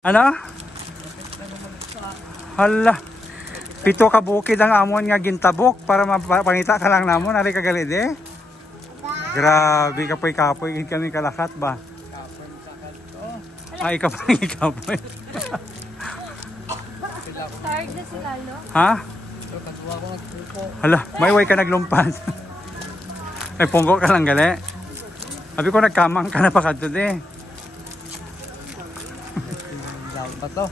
Ano? Hala. Pito ka bukid ang amon nga gintabok para mapangita ka lang namon. Ari ka galit eh. Grabe kapoy-kapoy kami kalakat ba? Ay kapoy. Tired na si Lalo? Ha? Hala, may way ka naglumpas. Ay punggo ka lang gali. Sabi ko nagkamang ka na pa kadto eh. Pa to.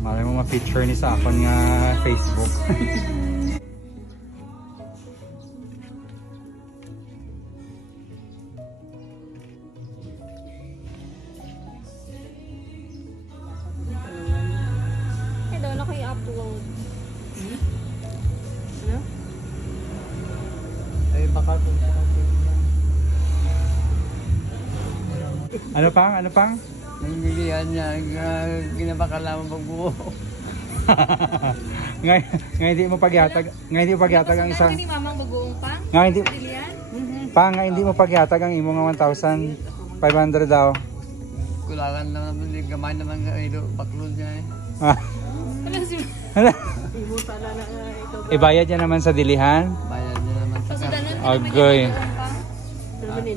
Malay mo ma-feature ni sa akon nga Facebook. Eh, daw na kayo upload. Ano? Ay baka kung Ano pang? nangyilihan niya, ginabakalaman pagbuo. Ngayon hindi mo pagyatag ang isang Hindi mamang bagoong pang? nga hindi Dilian? mo pagyatag ang imo nga 1,500 daw. Kulangan naman, gamay naman nga ito, baklod niya eh. Wala si... Hala. Ibayad niya naman sa dilihan. Bayad niya naman sa Pasudanan ka Agoy. naman yung bagoong pang?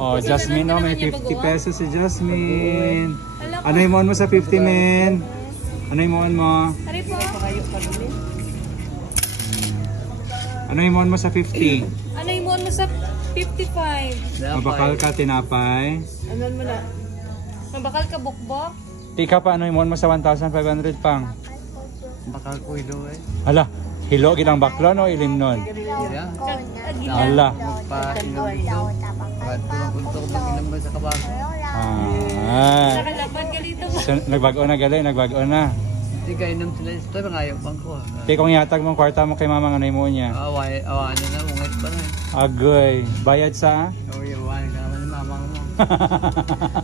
Oh, Jasmine, oh, may 50 pesos si Jasmine. Hala po. Ano imoon mo sa 50, men? Ano imoon mo? Hari po. Ano imoon mo sa 50? Ano yung mo sa 55? Mabakal ka, tinapay. Ano mo na? Mabakal ka bukbok? Tika pa, ano imoon mo sa 1,500 pang? Bakal ko ito eh. Hala, hilo gilang baklon o ilimnon? Yeah. Hala. Magpa-inom ito. Bakit ko lang punto ko mag-inom ba sa kabago? Nakalapad ka dito ba? So, nagbago na gali, nagbago na. Hindi ka inom sila. Ito yung ayaw bang ko. Di kung yatag mong kwarta mo kay mama ano imo niya. Awaan na na, ungit pa na eh. Agoy, bayad sa? O yawan ka naman ni mamang mo.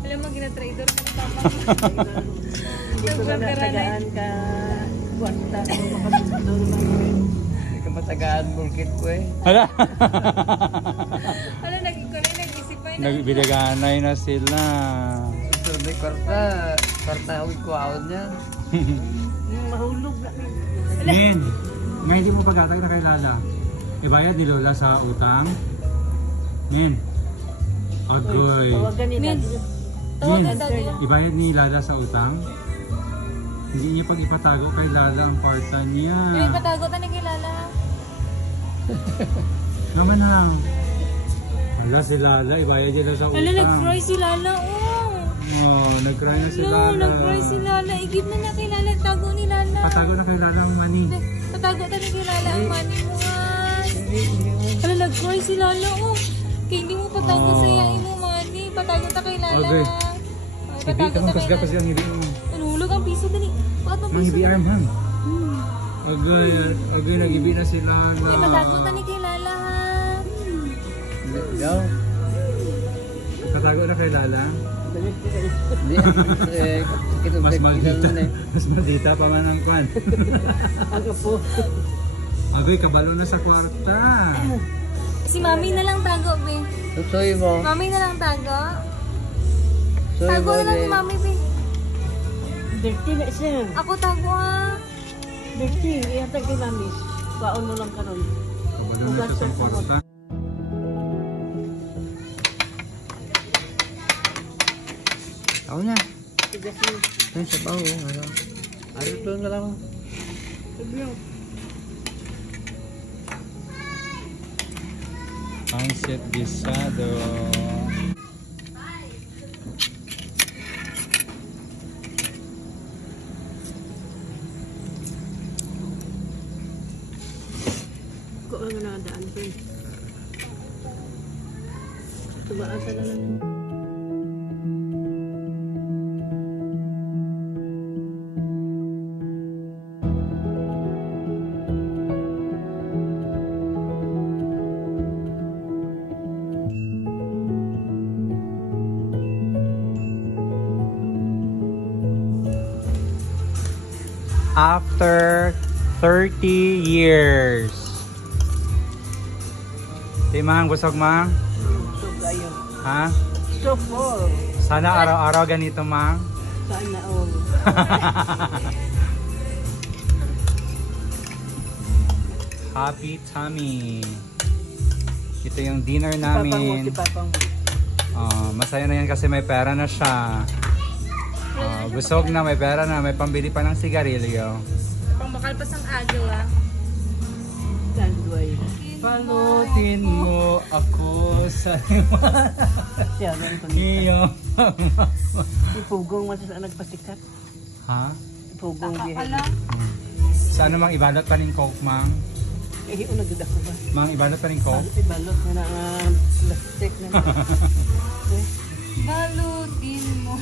Alam mo, gina-trader ka ng papa. Sobrang pera na. ka kwarta Hindi ka matagaan bulkit ko eh. Hala. Ano, nag-isipay na. Nagbilaganay na sila. Ito may kwarta. Kwarta hawig ko awad niya. mahulog na Min, nga hindi mo pag-atag na kay Lala. Ibayad ni Lola sa utang. Min. Agoy. tawagan nila Min. Min, Tawagan daw niya. ibayad ni Lala sa utang. Hindi niya pag ipatago kay Lala ang kwarta niya. May patago ta ni kilala. Naman na. Wala si Lala, ibayad niya sa utang. Hala, nag-cry si Lala, oh. Oh, nag-cry na si No, Lala. nag-cry si Lala. Igib na kay Lala. Tago ni Lala. Patago na kay Lala ang money. Patago ta ni kay Lala ang money mo, ah. Hala, nag-cry si Lala, oh. Kaya hindi mo patago sa iyain mo money. Patago ta kay Lala. Okay. Ay, Hindi ka mong kasgapas yung hindi mo. Nahulog ang piso dali. Bakit ang Mang piso? hibi arm, ham. Agay, nag-ibi na si Lala. Ay, patago ta ni kay Lala, ha. Yaw. Patago na kay Lala. Hindi. Mas maldita pa man ang kwan. ako po Agay, kabalo na sa kwarta. Si Mami na lang tago, be. Tutoy mo. Mami na lang tago. Tutoy Tago mo na lang si din. Mami, be. dirty na siya Ako tago, ha. dirty iyatag kay mami baon mo lang karon Kabalo na siya sa kwarta. Ako na. tigas mo Ay, sa baho. Ano? Ano ito na lang. Pancit gisado. ko lang na daan ko tumaan sa lang after 30 years. Di mang busog mang? So kayo. Ha? So full. Sana araw-araw ganito mang. Sana all. Happy tummy. Ito yung dinner Si Papang mo, namin. si Papang mo. Masaya na yan kasi may pera na siya. Busog na, may pera na, may pambili pa ng sigarilyo. Pang makalpas ang agaw ah. Sandway. Palutin mo ako sa Siya, ganun ko nito. iyong Si Pugong masasa nagpasikat. Ha? Si Pugong Ala. Sa ano mang ibalot pa ning coke, mang? Eh, unagod ako ba? Mang ibalot pa ning coke? Balot na nga plastic na. Balutin mo.